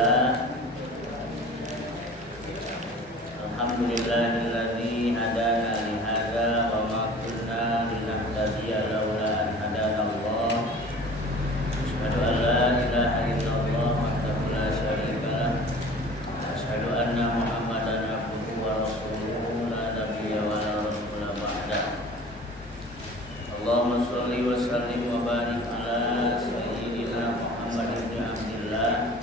Bismillah. Alhamdulillahilladzi hadana li hadza wa ma kunna linahtadiya laula an hadana Allah. Asyhadu an la ilaha illallah wahdahu la syarika lah. Asyhadu anna Muhammadan abduhu wa rasuluhu la nabiyya wa la rasula ba'da. Allahumma shalli wa sallim wa barik ala sayyidina Muhammad ibn Abdillah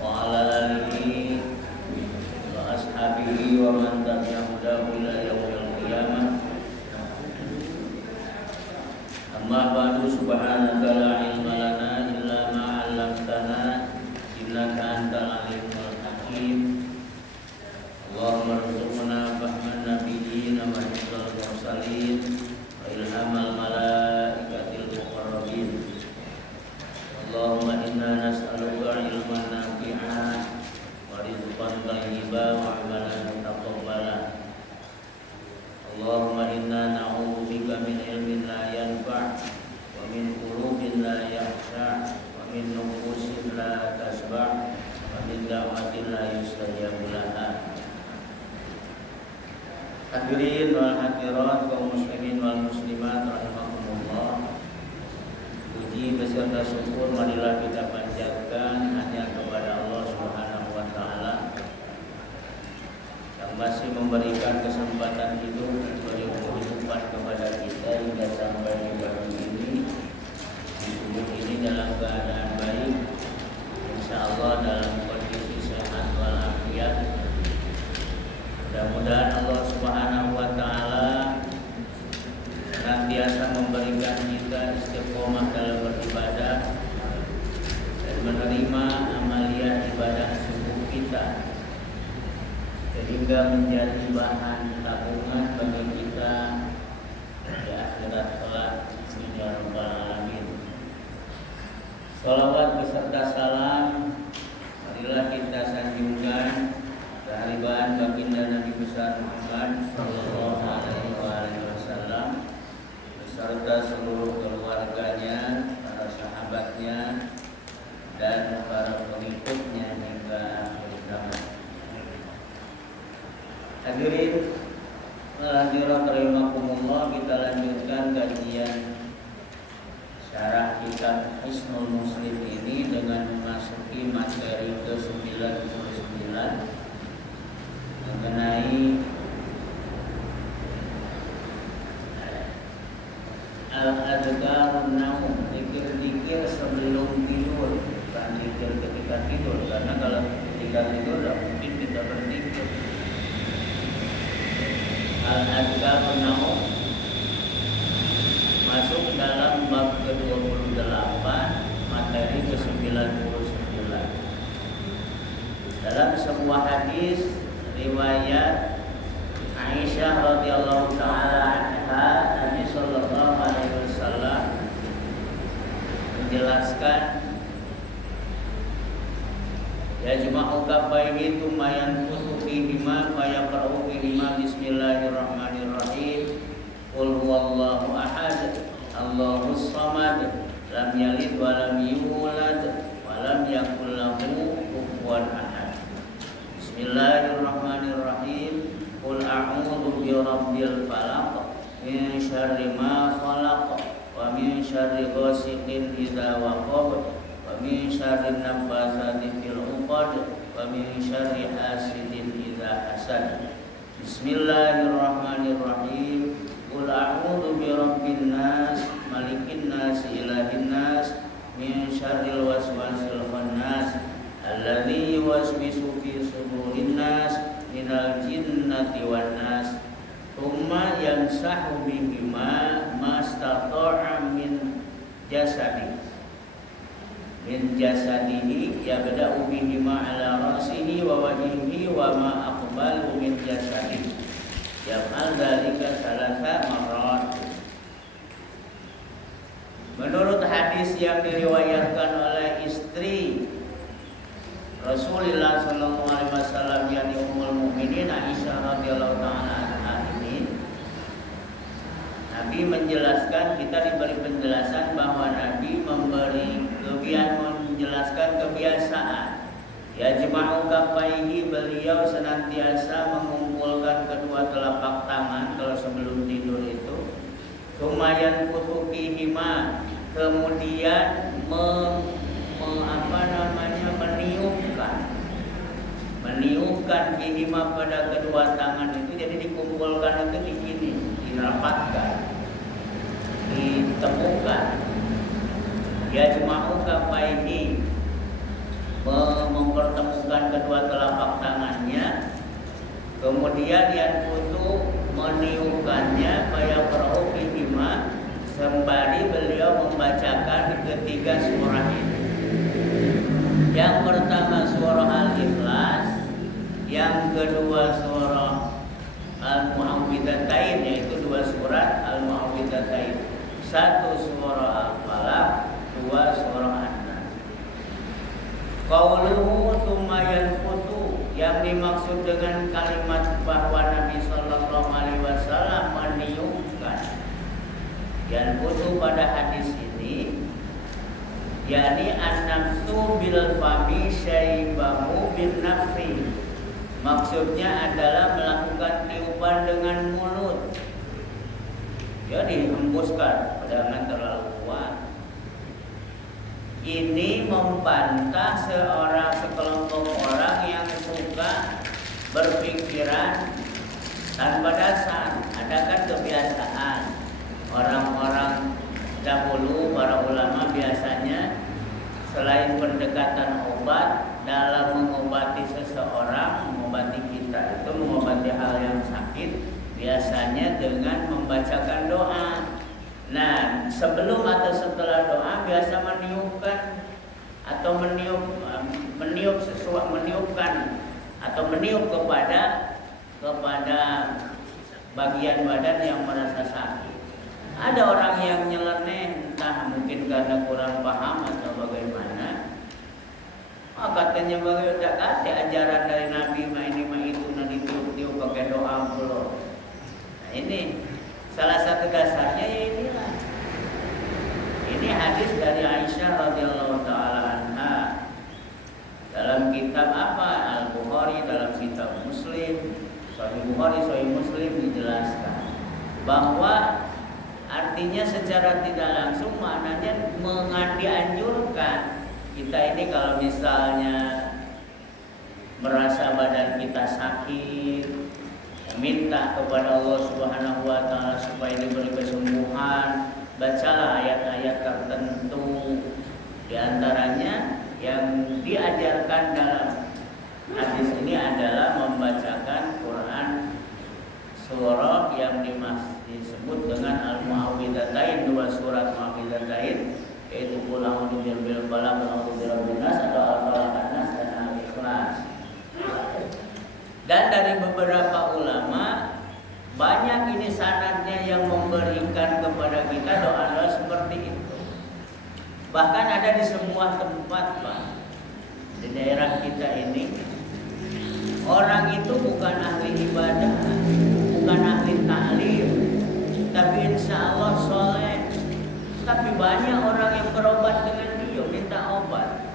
wa ala alihi wa ashabihi wa man tabi'ahu ila yaumil qiyamah. Amma ba'du, subhanaka la ilma lana illa ma 'allamtana innaka antal alimul hakim. Allahumma rzuqna fahman nabiyyin wa hifdzal mursalin wa ilhamal malaikatil muqarrabin. Allahumma inna nas'aluka ilman nafi'an wa rizqan thayyiban wa 'amalan mutaqabbalan. Allahumma inna na'udzubika min ilmin la yanfa' wa min qulubin la yakhsha' wa min nufusin la tasba' wa min da'watin la yustajabu laha. Hadirin wal hadirat, kaum muslimin wal muslimat rahimakumullah. Puji beserta syukur marilah kita panjatkan hanya kepada Allah Subhanahu wa taala yang masih memberikan kesempatan hidup, memberi kehidupan kepada kita hingga sampai di pagi ini, di subuh ini dalam keadaan baik, insyaallah dalam kondisi sehat walafiat. Mudah-mudahan Allah Subhanahu wa taala senantiasa memberikan kita istiqomah dalam beribadah dan menerima amalia ibadah subuh kita sehingga menjadi bahan tabungan bagi kita di akhirat kelak. Amin ya rabbal alamin. Salawat beserta salam marilah kita sanjungkan kehadiran baginda Nabi besar Muhammad sallallahu alaihi wasallam beserta seluruh keluarganya, para sahabatnya dan para pengikutnya hingga akhir zaman. Hadirin hadirat rahimakumullah, kita lanjutkan kajian syarah kitab Hisnul Muslim ini dengan memasuki materi ke-99 mengenai al-adhkarun naum, zikir-zikir sebelum tidur, bukan zikir ketika tidur, karena kalau ketika tidur tidak mungkin kita berzikir. Al-adhkarun naum masuk dalam bab ke-28 materi ke-99. Dalam sebuah hadis riwayat Aisyah radhiyallahu taala anha, Nabi sallallahu alaihi wasallam menjelaskan yajma'u kaffaihi tsumma yanfuthu fihima fa yaqra'u fihima bismillahirrahmanirrahim qul huwallahu ahad Allahus samad lam yalid wa lam yulad wa lam yakul lahu kufuwan ahad. Bismillahirrahmanirrahim. Qul a'udzu birabbil falaq min syarri ma khalaq wa min syarri ghasiqin idza waqab wa min syarri naffasati fil 'uqad wa min syarri hasidin idza hasad. Bismillahirrahmanirrahim. Qul a'udzu birabbin nas malikin nas ilahin nas min syarril waswasil khannas alladzi yuwaswisu fi sudurin nas minal jinnati wan nas. Tsumma yamsahu bihima mastata'a min jasadihi yabda'u bihima ala ra'sihi wa wajhihi wa ma aqbalu min jasadihi yaf'al dzalika salasa marrat. Menurut hadis yang diriwayatkan oleh istri Rasulullah sallallahu alaihi wasallam yakni Ummul Mukminin Aisyah radhiyallahu taala anha ini, Nabi menjelaskan, kita diberi penjelasan bahwa Nabi menjelaskan kebiasaan Yajma'u kaffaihi, beliau senantiasa mengumpulkan kedua telapak tangan kalau sebelum tidur itu. Sumayan fusukihima, kemudian meniupkan bihima pada kedua tangan itu, jadi dikumpulkan itu di sini, dirapatkan, ditemukan. Yajma'u kaffaihi, mempertemukan kedua telapak tangannya, kemudian yanfutu, meniupkannya, fayaqra'u bihima, sembari beliau membacakan ketiga surah ini. Yang pertama surah Al-Ikhlas, yang kedua surah Al-Mu'awwidhatain, yaitu dua surat Al-Mu'awwidhatain, satu surah Al-Falaq, dua surah An-Nas. Qauluhu tsumma yanfutu, yang dimaksud dengan kalimat bahwa Nabi sallallahu alaihi wasallam meniupkan yanfutu pada hadis ini, yakni an-nafsu bil fami syaibahu bin nafri. Maksudnya adalah melakukan tiupan dengan mulut. Ya, dihembuskan, jangan terlalu kuat. Ini membantah sekelompok orang yang suka berpikiran tanpa dasar. Ada kan kebiasaan orang-orang dahulu, para ulama biasanya selain pendekatan obat dalam mengobati seseorang, mengobati kita itu, mengobati hal yang sakit, biasanya dengan membacakan doa. Nah, sebelum atau setelah doa biasa meniupkan atau meniupkan atau meniup kepada bagian badan yang merasa sakit. Ada orang yang nyeleneh, entah mungkin karena kurang paham atau bagaimana. Katanya bagaimana kata ajaran dari Nabi ini itu nanti tiup-tiup pakai doa belum. Nah, ini salah satu dasarnya ya inilah. Ini hadis dari Aisyah radhiyallahu taala anha. Dalam kitab Al-Bukhari, dalam kitab Muslim, Sahih Bukhari, Sahih Muslim dijelaskan bahwa artinya secara tidak langsung maknanya dianjurkan kita ini kalau misalnya merasa badan kita sakit, minta kepada Allah Subhanahu wa taala supaya diberi kesembuhan, bacalah ayat-ayat tertentu. Di antaranya yang diajarkan dalam hadis ini adalah membacakan Quran surah yang disebut dengan Al-Mu'awwidhatain, dua surat Mu'awwidhatain, yaitu Qul a'udzu birabbil falaq, a'udzu birabbin nas, atau Al-Falaq, An-Nas, dan Al-Ikhlas. Dan dari beberapa ulama banyak ini sanadnya yang memberikan kepada kita doa-doa seperti itu. Bahkan ada di semua tempat, Pak, di daerah kita ini, orang itu bukan ahli ibadah, bukan ahli ta'lim, tapi insya Allah soleh. Tapi banyak orang yang berobat dengan dia, minta obat,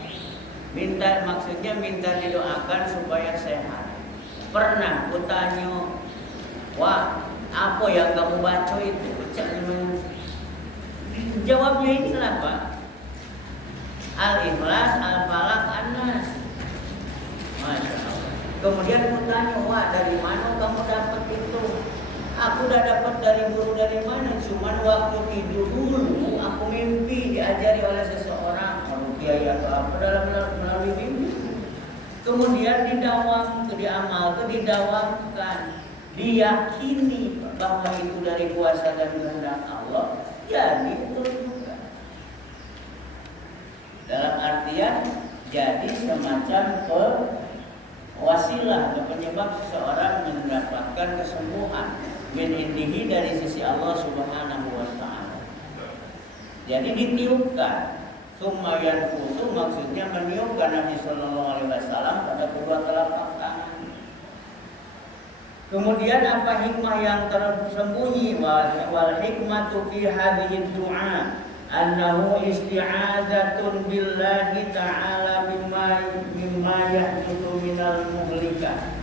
maksudnya minta didoakan supaya sehat. Pernah kutanya, wah, apa yang kamu baca itu? Jawabnya inilah, Pak, Al-Ikhlas, Al-Falaq, An-Nas. Masya Allah. Kemudian kutanya, wah, dari mana kamu dapat itu? Aku udah dapat dari guru dari mana? Cuman waktu tidur dulu aku mimpi diajari oleh seseorang, kiai atau apa, melalui mimpi. Kemudian didawamkan, diyakini bahwa itu dari kuasa dan kehendak Allah. Jadi betul juga. Dalam artian jadi semacam wasilah atau penyebab seseorang mendapatkan kesembuhan min indihi, dari sisi Allah Subhanahu wa taala. Jadi ditiupkan. Summa yanfutu maksudnya meniupkan Nabi sallallahu alaihi wasallam pada kedua telapak tangan. Kemudian apa hikmah yang tersembunyi? Wal hikmatu fi hadhihi du'a, annahu isti'adzatun billahi ta'ala mimma yahdutsu minal muhlikat.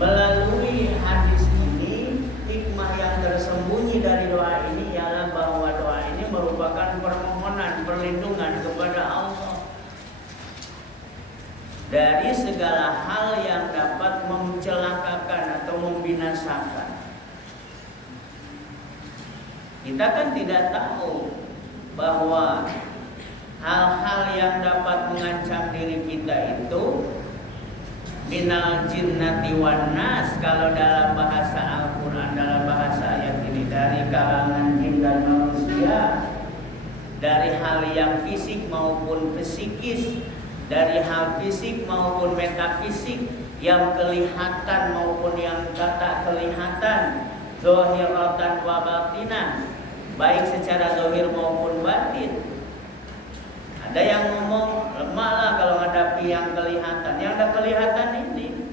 Melalui hadis ini, hikmah yang tersembunyi dari doa ini ialah bahwa doa ini merupakan permohonan perlindungan kepada Allah dari segala hal yang dapat mencelakakan atau membinasakan. Kita kan tidak tahu bahwa hal-hal yang dapat mengancam diri kita itu minal jinnati wan nas, kalau dalam bahasa Al-Quran, dalam bahasa ayat ini, dari kalangan jin dan manusia, dari hal yang fisik maupun psikis, dari hal fisik maupun metafisik, yang kelihatan maupun yang tak kelihatan, zahiratan wa batinan, baik secara zahir maupun batin. Ada yang ngomong lemah lah kalau menghadapi yang kelihatan, yang tak kelihatan ini.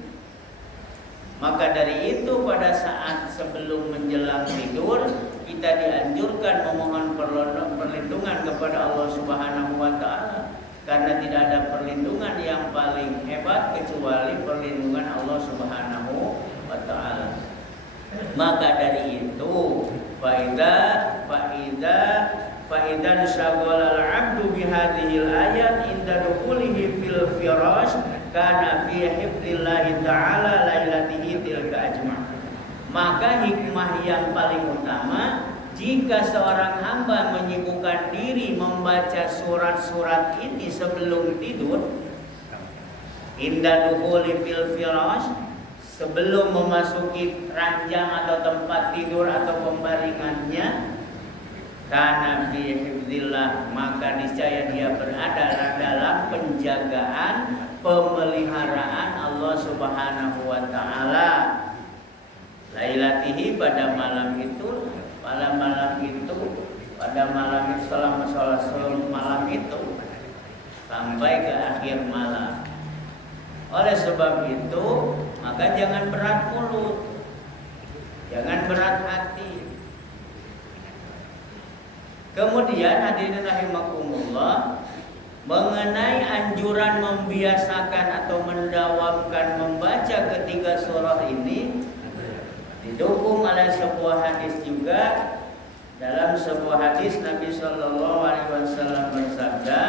Maka dari itu pada saat sebelum menjelang tidur, kita dianjurkan memohon perlindungan kepada Allah Subhanahu wa Ta'ala, karena tidak ada perlindungan yang paling hebat kecuali perlindungan Allah Subhanahu wa Ta'ala. Maka dari itu Fa'idan syaghalal 'abdu bihadhil ayat inda dukhulihi fil firash kana fi hifdzillahi ta'ala lailatihi tilka ajma'. Maka hikmah yang paling utama, jika seorang hamba menyibukkan diri membaca surat-surat ini sebelum tidur, inda dukhuli fil firash, sebelum memasuki ranjang atau tempat tidur atau pembaringannya, karena fi hifdzillah, maka niscaya dia berada dalam penjagaan, pemeliharaan Allah Subhanahu wa Ta'ala. Lailatihi, pada malam itu, selama sholat malam itu sampai ke akhir malam. Oleh sebab itu, maka jangan berat mulut, jangan berat hati. Kemudian hadirin rahimakumullah, mengenai anjuran membiasakan atau mendawamkan membaca ketiga surah ini didukung oleh sebuah hadis juga. Dalam sebuah hadis Nabi sallallahu alaihi wasallam bersabda,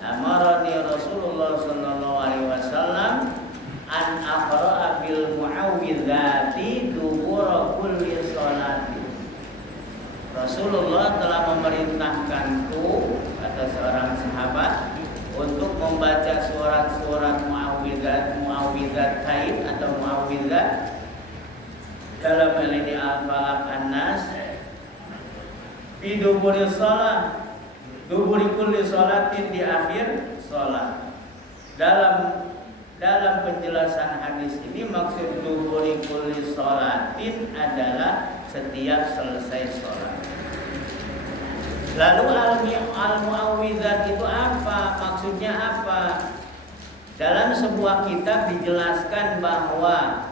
amarani Rasulullah sallallahu alaihi wasallam an aqra'a bil mu'awwidzati dubura kulli sholati. Rasulullah telah memerintahkanku, kata seorang sahabat, untuk membaca surat-surat mu'awwidzatain atau mu'awwidzat, dalam hal ini Al-Falaq, An-Nas, fi duburi shalah, duburi kulli sholatin, di akhir sholat. Dalam penjelasan hadis ini, maksud duburi kulli sholatin adalah setiap selesai sholat. Lalu al-mu'awwidzat itu apa? Maksudnya apa? Dalam sebuah kitab dijelaskan bahwa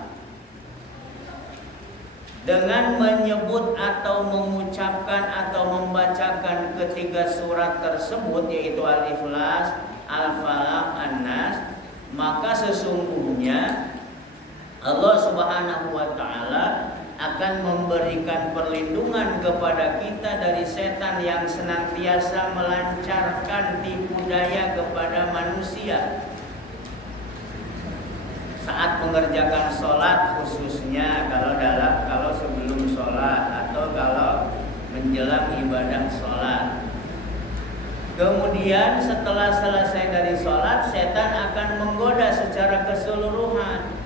dengan menyebut atau mengucapkan atau membacakan ketiga surat tersebut, yaitu Al-Ikhlas, Al-Falaq, An-Nas, maka sesungguhnya Allah Subhanahu wa Ta'ala akan memberikan perlindungan kepada kita dari setan yang senantiasa melancarkan tipu daya kepada manusia saat mengerjakan sholat, khususnya kalau sebelum sholat atau kalau menjelang ibadah sholat. Kemudian setelah selesai dari sholat, setan akan menggoda secara keseluruhan.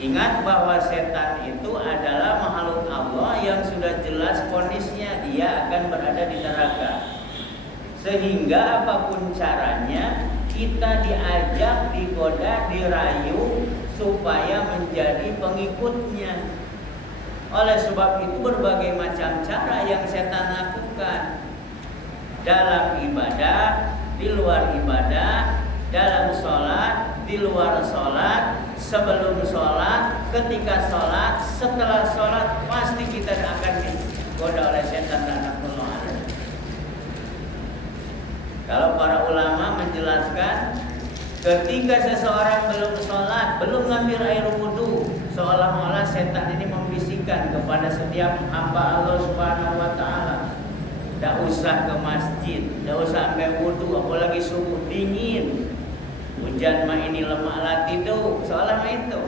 Ingat bahwa setan itu adalah makhluk Allah yang sudah jelas kondisinya dia akan berada di neraka. Sehingga apapun caranya, kita diajak, digoda, dirayu supaya menjadi pengikutnya. Oleh sebab itu berbagai macam cara yang setan lakukan dalam ibadah, di luar ibadah, dalam sholat, di luar sholat, sebelum sholat, ketika sholat, setelah sholat, pasti kita akan digoda oleh setan dan Allah. Kalau para ulama menjelaskan, ketika seseorang belum sholat, belum ngambil air wudhu, seolah-olah setan ini membisikkan kepada setiap hamba Allah Subhanahu wa Ta'ala, tidak usah ke masjid, tidak usah ambil wudhu, apalagi subuh dingin, hujan mah ini lemak latih tuh, seolah itu.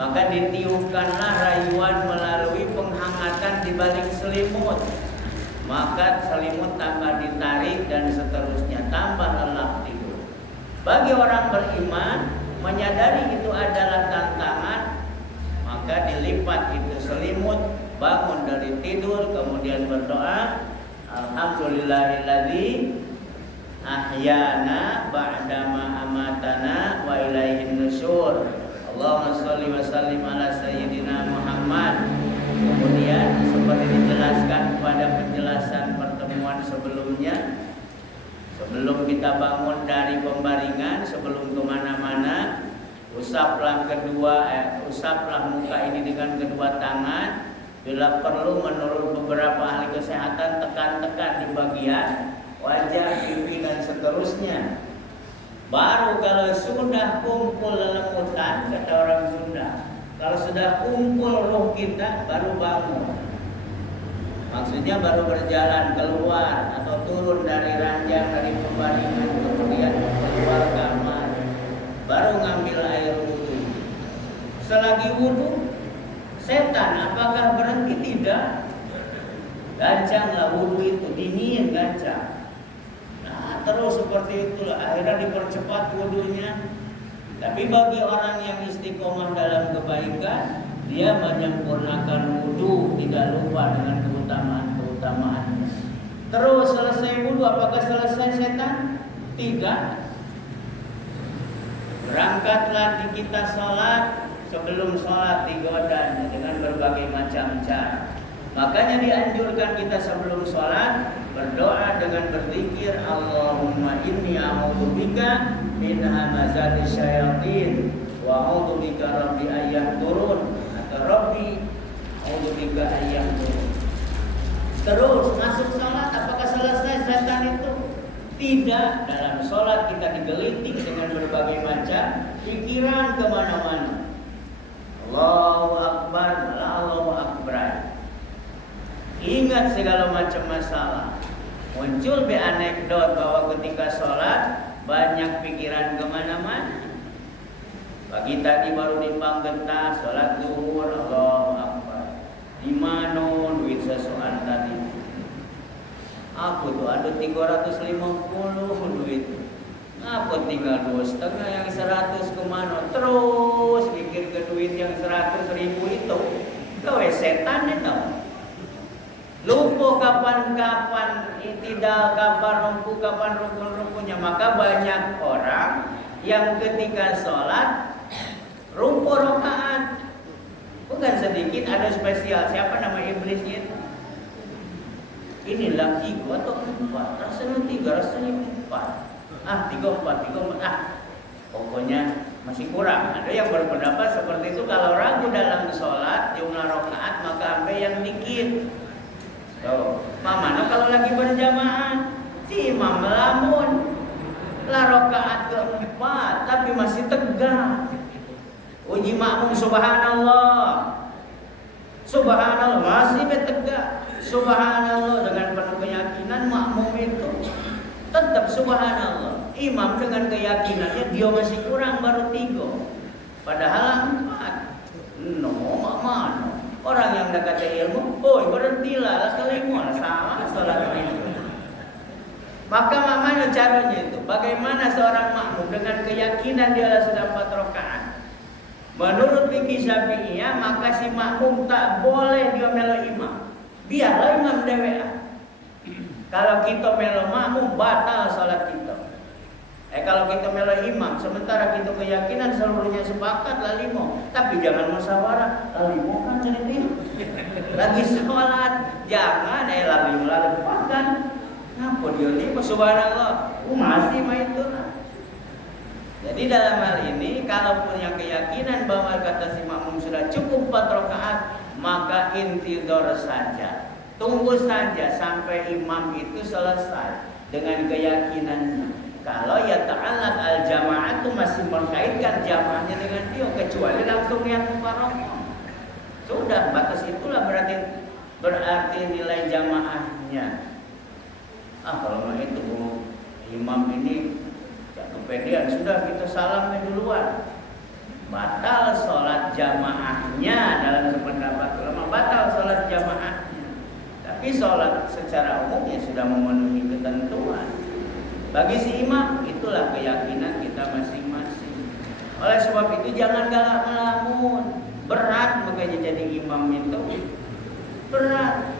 Maka ditiupkanlah rayuan melalui penghangatan di balik selimut. Maka selimut tambah ditarik dan seterusnya, tambah lelah tidur. Bagi orang beriman, menyadari itu adalah tantangan, maka dilipat itu selimut, bangun dari tidur, kemudian berdoa, alhamdulillahilladzi ahyana ba'dama amatana wa ilaihin nusyur. Allahumma sholli wa sallim ala sayyidina Muhammad. Kemudian seperti dijelaskan pada penjelasan pertemuan sebelumnya, sebelum kita bangun dari pembaringan, sebelum kemana-mana, usaplah muka ini dengan kedua tangan. Bila perlu menurut beberapa ahli kesehatan, tekan-tekan di bagian wajah, pipi dan seterusnya. Baru kalau sudah kumpul lelemutan, kata orang Sunda, kalau sudah kumpul ruh kita, baru bangun. Maksudnya baru berjalan keluar atau turun dari ranjang, dari pembaringan, kemudian keluar kamar, baru ngambil air wudhu. Selagi wudhu, setan apakah berhenti? Tidak. Gancanglah wudhu itu, dingin gancang. Terus seperti itulah, akhirnya dipercepat wudhunya. Tapi bagi orang yang istiqomah dalam kebaikan, dia menyempurnakan wudhu, tidak lupa dengan keutamaan-keutamaannya. Terus selesai wudhu, apakah selesai setan? Tidak. Berangkatlah kita sholat, sebelum sholat digoda dengan berbagai macam cara. Makanya dianjurkan kita sebelum sholat berdoa dengan berzikir, Allahumma inni a'udzubika min hamazati syayatin wa a'udzubika rabbi turun, atau rabbi a'udzubika turun. Terus masuk sholat, apakah selesai setan itu? Tidak. Dalam sholat kita digelitik dengan berbagai macam pikiran kemana-mana. Allahu Akbar, Allahu Akbar. Ingat segala macam masalah. Muncul anekdot bahwa ketika sholat banyak pikiran kemana-mana. Pagi tadi baru nimbang getah, sholat zuhur, Allahu Akbar. Di mana duit sesuatu tadi? Aku tuh ada 350 duit. Aku tinggal 2,5, yang 100 kemana? Terus pikir ke duit yang 100.000 itu. Gawe setan itu. Lupa kapan-kapan itidal, kapan ruku, kapan rukun-rukunnya. Maka banyak orang yang ketika sholat ruku rakaat. Bukan sedikit, ada spesial. Siapa nama iblisnya itu? Ini lagi gua atau 4, rasanya 3, rasanya 4. 3, 4. Pokoknya masih kurang. Ada yang berpendapat seperti itu. Kalau ragu dalam sholat jumlah rakaat, maka ambil yang dikit. Mamana kalau lagi berjamaah, si imam melamun lah rakaat keempat, tapi masih tegak. Uji makmum subhanallah, subhanallah masih tegak, subhanallah dengan penuh keyakinan. Makmum itu tetap subhanallah. Imam dengan keyakinannya dia masih kurang, baru 3, padahal 4. Mana? Orang yang dekat ilmu, berhentilah, kelima sama sholat itu. Maka mamanya caranya itu, bagaimana seorang makmum dengan keyakinan dia sudah 4 rakaat. Menurut fikih Syafi'iyah, maka si makmum tak boleh dia melo imam. Biarlah imam dewean. Kalau kita melo makmum, batal sholat kita. Kalau kita melo imam, sementara kita keyakinan seluruhnya sepakat lah 5, tapi jangan musyawarah. Lah 5 kan jadi lagi sholat, jangan lah 5 lah lepaskan. Ngapa dia 5? Subhanallah, masih mah itu. Jadi dalam hal ini, kalau punya keyakinan bahwa kata si makmum sudah cukup 4 rakaat, maka intidor saja, tunggu saja sampai imam itu selesai. dengan keyakinannya. Kalau ya ta'allaq al-jamaah itu masih mengkaitkan jamaahnya dengan dia, kecuali langsung yang mufaraqah. Sudah batas itulah berarti nilai jamaahnya. Kalau itu imam ini kepedean, sudah kita salamnya duluan, batal sholat jamaahnya. Dalam pendapat ulama batal sholat jamaahnya. Tapi sholat secara umum ya sudah memenuhi ketentuan. Bagi si imam itulah keyakinan kita masing-masing. Oleh sebab itu jangan galak melamun. Berat makanya jadi imam itu berat.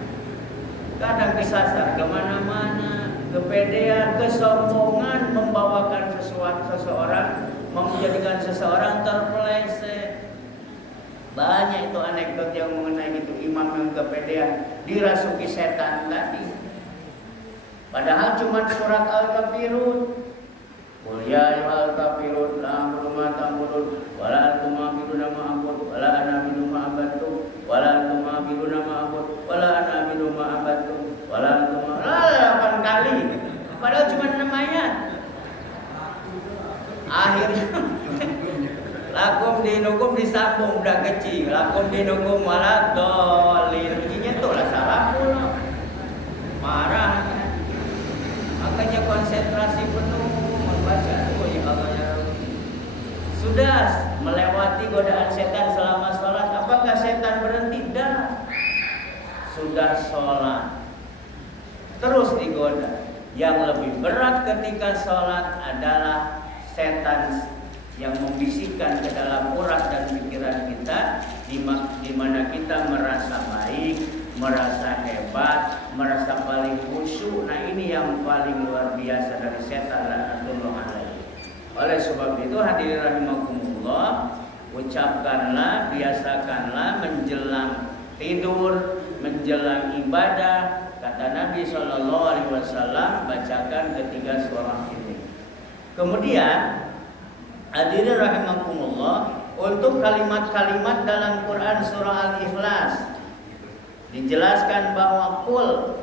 Kadang kesasar kemana-mana, kepedean, kesombongan membawakan seseorang, menjadikan seseorang terpeleset. Banyak itu anekdot yang mengenai itu imam yang kepedean dirasuki setan tadi. Padahal cuma surat Al-Kafirun. Qul ya ayyuhal kafirun la a'budu ma ta'budun wa la antum a'buduna ma a'budu wa la ana a'budu ma abattum wa la antum a'buduna ma a'budu wa la ana a'budu ma abattum wa la antum 8 kali. Padahal cuma 6 ayat. Akhirnya lakum dinukum disambung udah kecil. Lakum dinukum walad dolin. Bunyinya tuh lah salah pula. Marah. Makanya konsentrasi penuh membaca tuh ya Allah ya Rabbi. Sudah melewati godaan setan selama sholat. Apakah setan berhenti? Dah. Sudah sholat terus digoda. Yang lebih berat ketika sholat adalah setan yang membisikkan ke dalam urat dan pikiran kita, di mana kita merasa baik, merasa hebat, merasa paling khusyuk. Nah ini yang paling luar biasa dari setan laknatullah alaihi. Oleh sebab itu hadirin rahimakumullah, ucapkanlah, biasakanlah menjelang tidur, menjelang ibadah. Kata Nabi SAW, bacakan ketiga surah ini. Kemudian hadirin rahimakumullah, untuk kalimat-kalimat dalam Quran surah Al-Ikhlas dijelaskan bahwa qul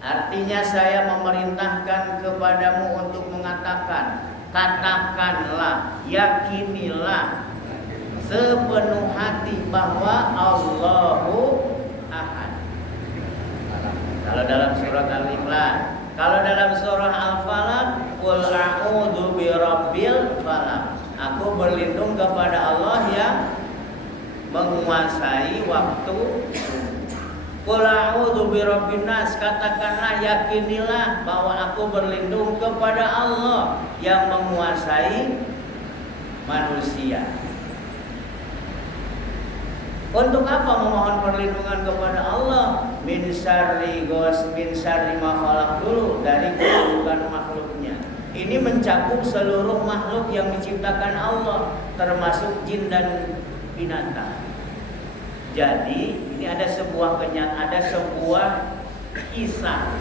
artinya saya memerintahkan kepadamu untuk mengatakan, katakanlah, yakinilah sepenuh hati bahwa Allahu Ahad. Kalau dalam surat Al-Ikhlas. Kalau dalam surah Al-Falaq, qul a'udzu birabbil falaq. Aku berlindung kepada Allah yang menguasai waktu. Qul a'udzu birabbin nas. Katakanlah, yakinilah bahwa aku berlindung kepada Allah yang menguasai manusia. Untuk apa memohon perlindungan kepada Allah? Min syarri ma khalaq dulu, dari keburukan makhluknya. Ini mencakup seluruh makhluk yang diciptakan Allah, termasuk jin dan binatang. Jadi ini ada sebuah kisah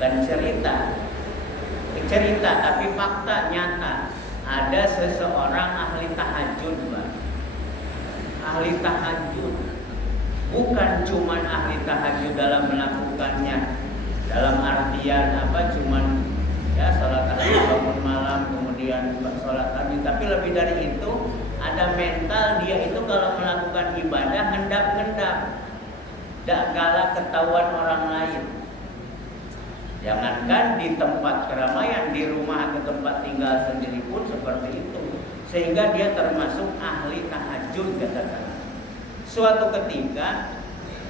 dan cerita tapi fakta nyata. Ada seseorang ahli tahajud, Mbak. Ahli tahajud, bukan cuman ahli tahajud dalam melakukannya dalam artian cuman ya salat tahajud bangun malam kemudian salat tahajud, tapi lebih dari itu ada mental dia itu kalau melakukan ibadah hendap-hendap, tidak galak ketahuan orang lain. Jangankan di tempat keramaian, di rumah atau tempat tinggal sendiri pun seperti itu. Sehingga dia termasuk ahli tahajud, katakan. Suatu ketika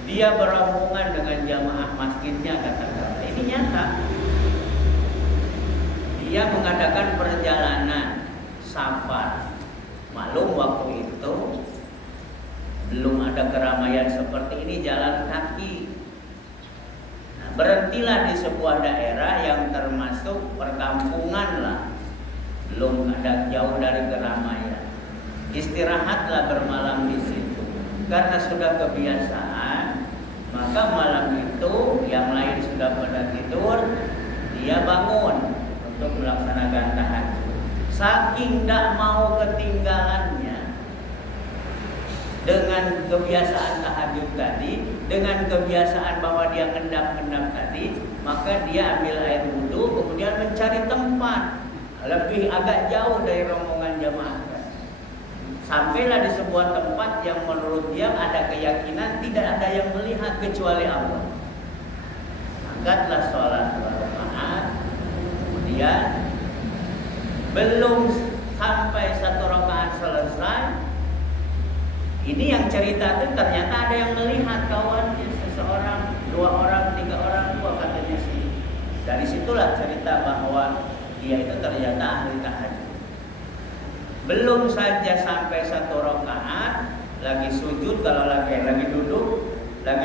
dia beromongan dengan jamaah masjidnya, katakan. Ini nyata. Dia mengadakan perjalanan safar. Maklum waktu itu belum ada keramaian seperti ini, jalan kaki. Nah, berhentilah di sebuah daerah yang termasuk perkampungan lah. Belum ada jauh dari keramaian. Istirahatlah bermalam di situ. Karena sudah kebiasaan, maka malam itu yang lain sudah pada tidur, dia bangun untuk melaksanakan tahajud. Saking tidak mau ketinggalannya dengan kebiasaan tahajud tadi, dengan kebiasaan bahwa dia ngendap-ngendap tadi, maka dia ambil air wudhu, kemudian mencari tempat lebih agak jauh dari rombongan jamaah. Sampailah di sebuah tempat yang menurut dia ada keyakinan tidak ada yang melihat kecuali Allah. Angkatlah sholat 2 rakaat, kemudian belum sampai 1 rakaat selesai, ini yang cerita itu ternyata ada yang melihat kawannya, seseorang, 2 orang, 3 orang, 2 katanya sih. Dari situlah cerita bahwa dia itu ternyata ahli tahajud. Belum saja sampai 1 rakaat, lagi sujud, kalau lagi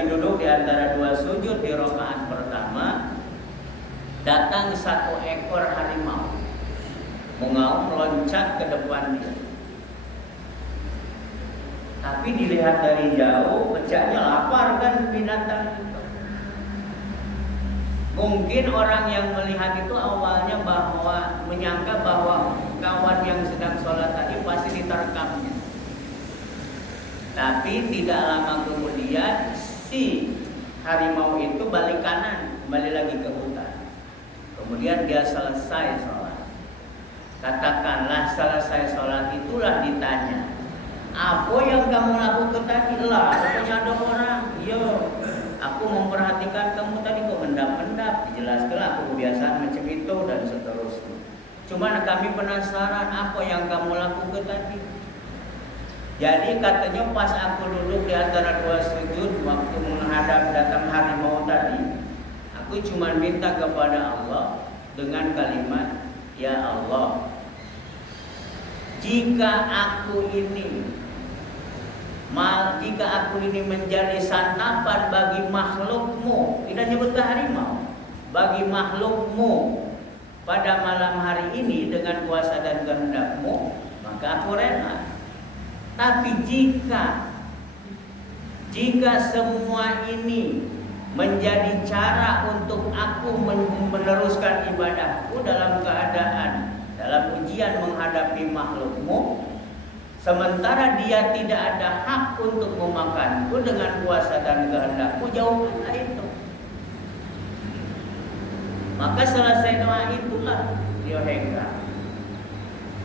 duduk di antara 2 sujud di rakaat pertama, datang 1 ekor harimau, mengaum meloncat ke depan dia. Tapi dilihat dari jauh, pecahnya lapar kan binatang itu. Mungkin orang yang melihat itu awalnya menyangka bahwa kawan yang sedang sholat tadi pasti diterkamnya. Tapi tidak lama kemudian si harimau itu balik kanan, kembali lagi ke hutan. Kemudian dia selesai sholat. Katakanlah selesai sholat itulah ditanya, apa yang kamu lakukan tadi? Lah, pokoknya ada orang, aku memperhatikan kamu tadi kok mendap-mendap. Dijelaskan aku kebiasaan macam itu dan seterusnya. Cuma kami penasaran apa yang kamu lakukan tadi. Jadi katanya pas aku duduk di antara 2 sujud waktu menghadap datang harimau tadi, aku cuma minta kepada Allah dengan kalimat, ya Allah, jika aku ini menjadi santapan bagi makhlukmu, tidak nyebut ke harimau, bagi makhlukmu pada malam hari ini dengan kuasa dan kehendakmu, maka aku rela. Tapi jika semua ini menjadi cara untuk aku meneruskan ibadahku dalam ujian menghadapi makhlukmu, sementara dia tidak ada hak untuk memakanku dengan kuasa dan kehendakmu, jauhkanlah itu. Maka selesai doa itulah dia hengkang.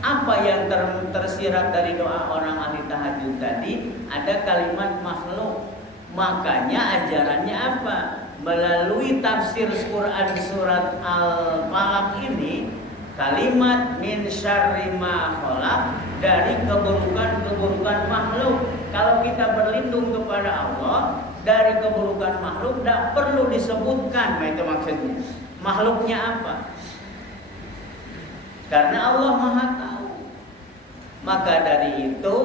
Apa yang tersirat dari doa orang ahli tahajud tadi? Ada kalimat makhluk. Makanya ajarannya apa? Melalui tafsir Quran surat Al-Falaq ini, kalimat min syarri ma khalaq, dari keburukan makhluk. Kalau kita berlindung kepada Allah dari keburukan makhluk, tidak perlu disebutkan. Nah, itu maksudnya. Makhluknya apa? Karena Allah Maha Tahu. Maka dari itu,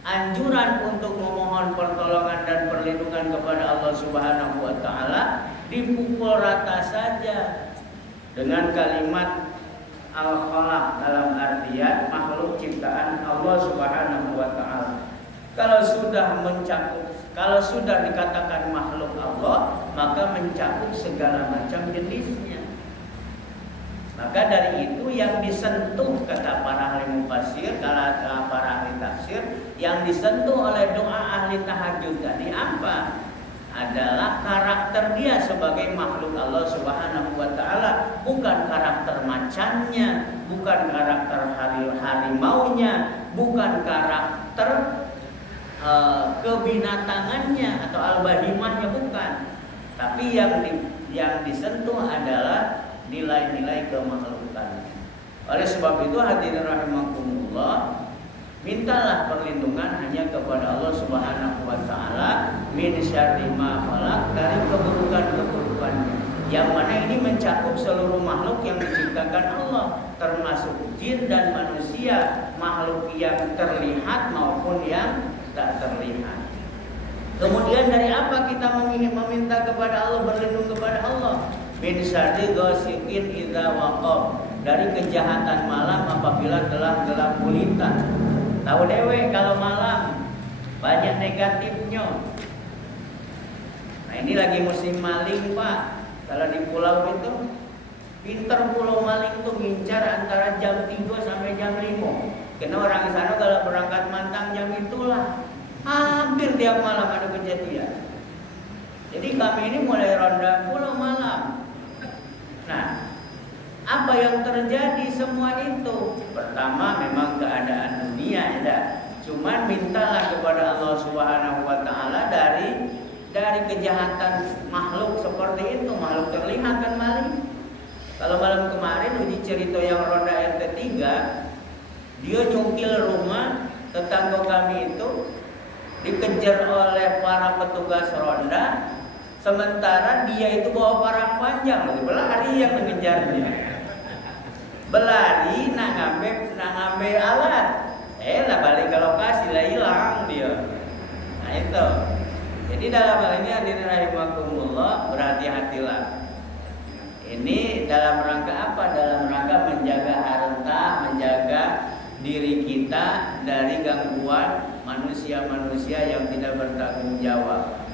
anjuran untuk memohon pertolongan dan perlindungan kepada Allah Subhanahu wa taala dipukul rata saja dengan kalimat Al-Khalaq, dalam artian makhluk ciptaan Allah Subhanahu wa taala. Kalau sudah dikatakan makhluk Allah, maka mencakup segala macam jenisnya. Maka dari itu yang disentuh, kata para ahli mufassir, kata para ahli tafsir, yang disentuh oleh doa ahli tahajud tadi apa? Adalah karakter dia sebagai makhluk Allah Subhanahu wa taala, bukan karakter macannya, bukan karakter harimaunya, bukan karakter kebinatangannya atau al-bahimahnya, bukan. Tapi yang disentuh adalah nilai-nilai kemakhlukan. Oleh sebab itu hadirin rahimakumullah, mintalah perlindungan hanya kepada Allah Subhanahu wa taala min syarri ma khalaq, dari keburukan-keburukannya, yang mana ini mencakup seluruh makhluk yang diciptakan Allah, termasuk jin dan manusia, makhluk yang terlihat maupun yang tak terlihat. Kemudian dari apa kita meminta kepada Allah, berlindung kepada Allah? Min syarri ghasiqin idza waqab, dari kejahatan malam apabila telah gelap gulita. Tahu dewe kalau malam banyak negatifnya. Nah, ini lagi musim maling, Pak. Kalau di pulau itu pinter pulau maling tuh ngincar antara jam 3 sampai jam 5. Karena orang di sana kalau berangkat mantang jam itulah hampir tiap malam ada kejadian. Jadi kami ini mulai ronda pulau malam. Nah, apa yang terjadi semua itu? Pertama memang keadaan dunia ya. Cuman mintalah kepada Allah Subhanahu wa taala dari kejahatan makhluk seperti itu, makhluk terlihat kan maling. Kalau malam kemarin uji cerita yang ronda RT 3, dia nyungkil rumah tetangga kami itu, dikejar oleh para petugas ronda, sementara dia itu bawa parang panjang, berlari yang mengejarnya. Berlari nak ngambil alat, lah balik ke lokasi lah hilang dia. Nah itu. Jadi dalam hal ini hadirin rahimakumullah, berhati-hatilah. Ini dalam rangka apa? Dalam rangka menjaga harta, menjaga diri kita dari gangguan manusia-manusia yang tidak bertanggung jawab.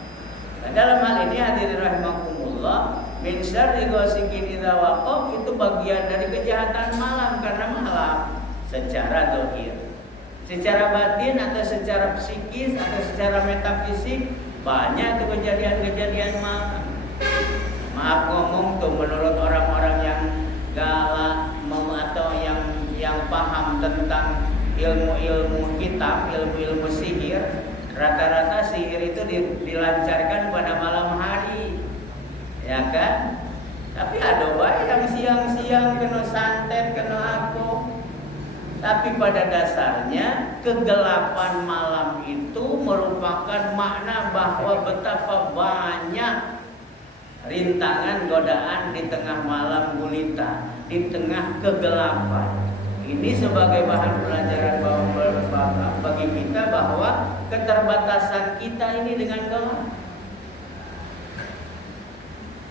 Nah, dalam hal ini hadirin rahimakumullah, min syarri ghasiqin idza waqab, itu bagian dari kejahatan malam karena malam secara zahir. Secara batin atau secara psikis atau secara metafisik banyak tuh kejadian-kejadian malam. Maaf ngomong tuh, menurut orang-orang yang galak atau yang paham tentang ilmu-ilmu hitam, ilmu-ilmu sihir, rata-rata sihir itu dilancarkan pada malam hari, ya kan? Tapi ada baik yang siang-siang kena santet, kena aku. Tapi pada dasarnya kegelapan malam itu merupakan makna bahwa betapa banyak rintangan godaan di tengah malam gulita, di tengah kegelapan. Ini sebagai bahan pelajaran bagi kita bahwa keterbatasan kita ini dengan gelap.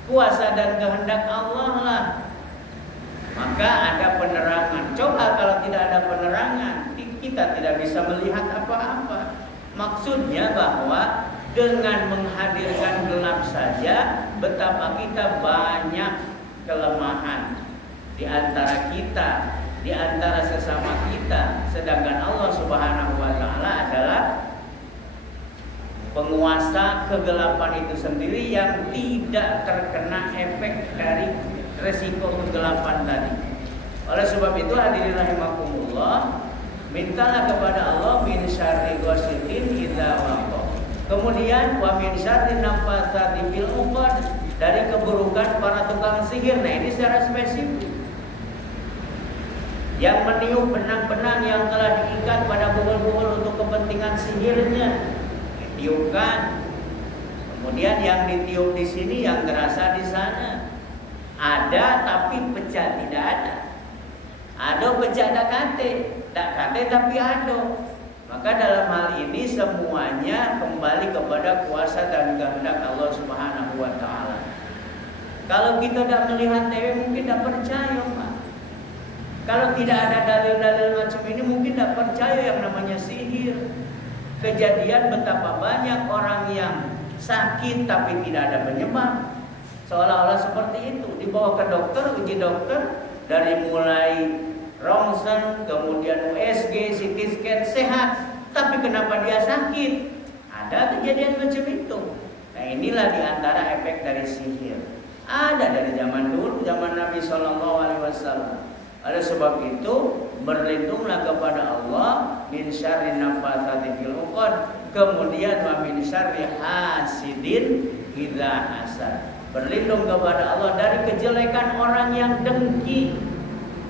Kuasa dan kehendak Allah lah. Maka ada penerangan. Coba kalau tidak ada penerangan, kita tidak bisa melihat apa-apa. Maksudnya bahwa dengan menghadirkan gelap saja, betapa kita banyak kelemahan di antara kita, di antara sesama kita. Sedangkan Allah Subhanahu wa taala adalah penguasa kegelapan itu sendiri yang tidak terkena efek dari resiko kegelapan tadi. Oleh sebab itu hadirin rahimakumullah, mintalah kepada Allah min syarri ghasiqin idza waqab. Kemudian wa min syarri nafatsati fil 'uqad, dari keburukan para tukang sihir. Nah, ini secara spesifik. Yang meniup benang-benang yang telah diikat pada buhul-buhul untuk kepentingan sihirnya, ditiupkan. Kemudian yang ditiup di sini, yang terasa di sana. Ada tapi pecah tidak ada. Ada pecah tak kate, tak kate tapi ada. Maka dalam hal ini semuanya kembali kepada kuasa dan kehendak Allah Subhanahu wa taala. Kalau kita tidak melihat TV mungkin tidak percaya, Pak. Kalau tidak ada dalil-dalil macam ini mungkin tidak percaya yang namanya sihir. Kejadian betapa banyak orang yang sakit tapi tidak ada penyebab. Seolah-olah seperti itu, dibawa ke dokter, uji dokter, dari mulai rongsen, kemudian USG, CT scan, sehat, tapi kenapa dia sakit? Ada kejadian macam itu. Nah, inilah diantara efek dari sihir. Ada dari zaman dulu, zaman Nabi SAW. Oleh sebab itu, berlindunglah kepada Allah min syarri nafatsati fil 'uqad, kemudian wa min syarri hasidin idza hasad. Berlindung kepada Allah dari kejelekan orang yang dengki.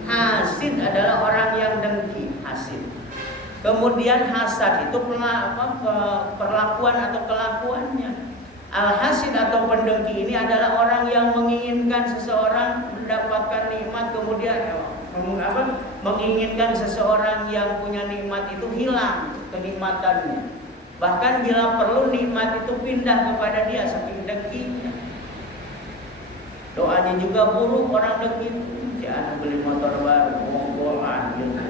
Hasid adalah orang yang dengki, hasid. Kemudian hasad itu perlakuan atau kelakuannya. Al-hasid atau pendengki ini adalah orang yang menginginkan seseorang mendapatkan nikmat, kemudian menginginkan seseorang yang punya nikmat itu hilang kenikmatannya. Bahkan bila perlu nikmat itu pindah kepada dia, saking dengkinya. Doanya juga buruk orang dengki. Jangan beli motor baru, mogok gitu.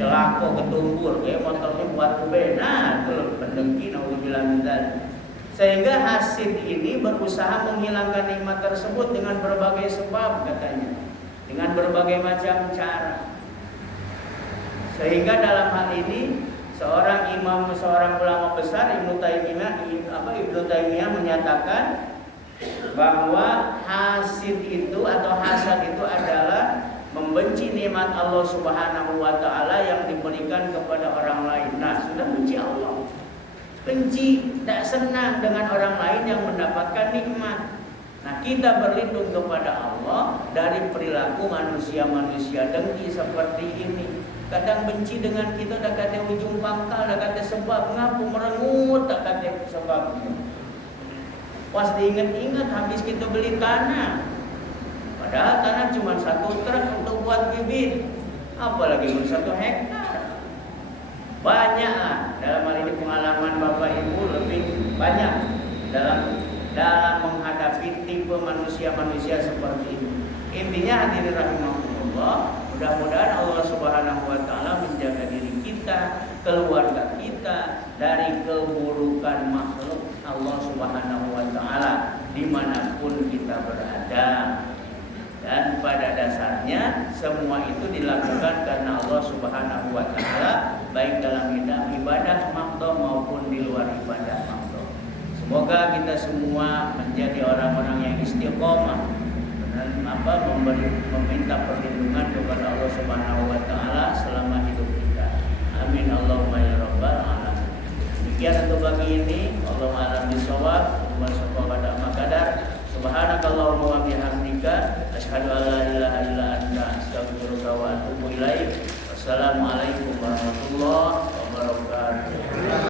Celaka ketumbur, motornya buat bena, itu pendengki, naudzubillah min dzalik. Sehingga hasid ini berusaha menghilangkan nikmat tersebut dengan berbagai sebab katanya, dengan berbagai macam cara. Sehingga dalam hal ini Seorang imam, seorang ulama besar Ibnu Taimiyah menyatakan bahwa hasid itu atau hasad itu adalah membenci nikmat Allah Subhanahu wa taala yang diberikan kepada orang lain. Nah, sudah benci Allah. Benci, tidak senang dengan orang lain yang mendapatkan nikmat. Nah, kita berlindung kepada Allah dari perilaku manusia-manusia dengki seperti ini. Kadang benci dengan kita dah kata ujung pangkal, dah kata sebab ngapu merengut, tak kata sebabnya. Pas diingat-ingat habis kita beli tanah. Padahal tanah cuma 1 truk untuk buat bibit. Apalagi 1 hektar. Banyak dalam hal ini pengalaman Bapak Ibu lebih banyak dalam menghadapi tipe manusia-manusia seperti ini. Intinya hadirin rahimahullah, mudah-mudahan Allah Subhanahu wa taala menjaga diri kita, keluarga kita dari keburukan makhluk Allah Subhanahu wa taala dimanapun kita berada. Dan pada dasarnya semua itu dilakukan karena Allah Subhanahu wa taala, baik dalam ibadah makdo maupun di luar ibadah makdo. Semoga kita semua menjadi orang-orang yang istiqomah dan meminta perlindungan kepada Allah Subhanahu wa taala selama hidup kita. Amin Allahumma ya rabbal alamin. Demikian untuk pagi ini, Allahumma a'lam bishawab, wa sallallahu maqadar. Subhanakallahumma wa bihamdika asyhadu an la ilaha illa anta astaghfiruka wa atubu ilaik. Wassalamualaikum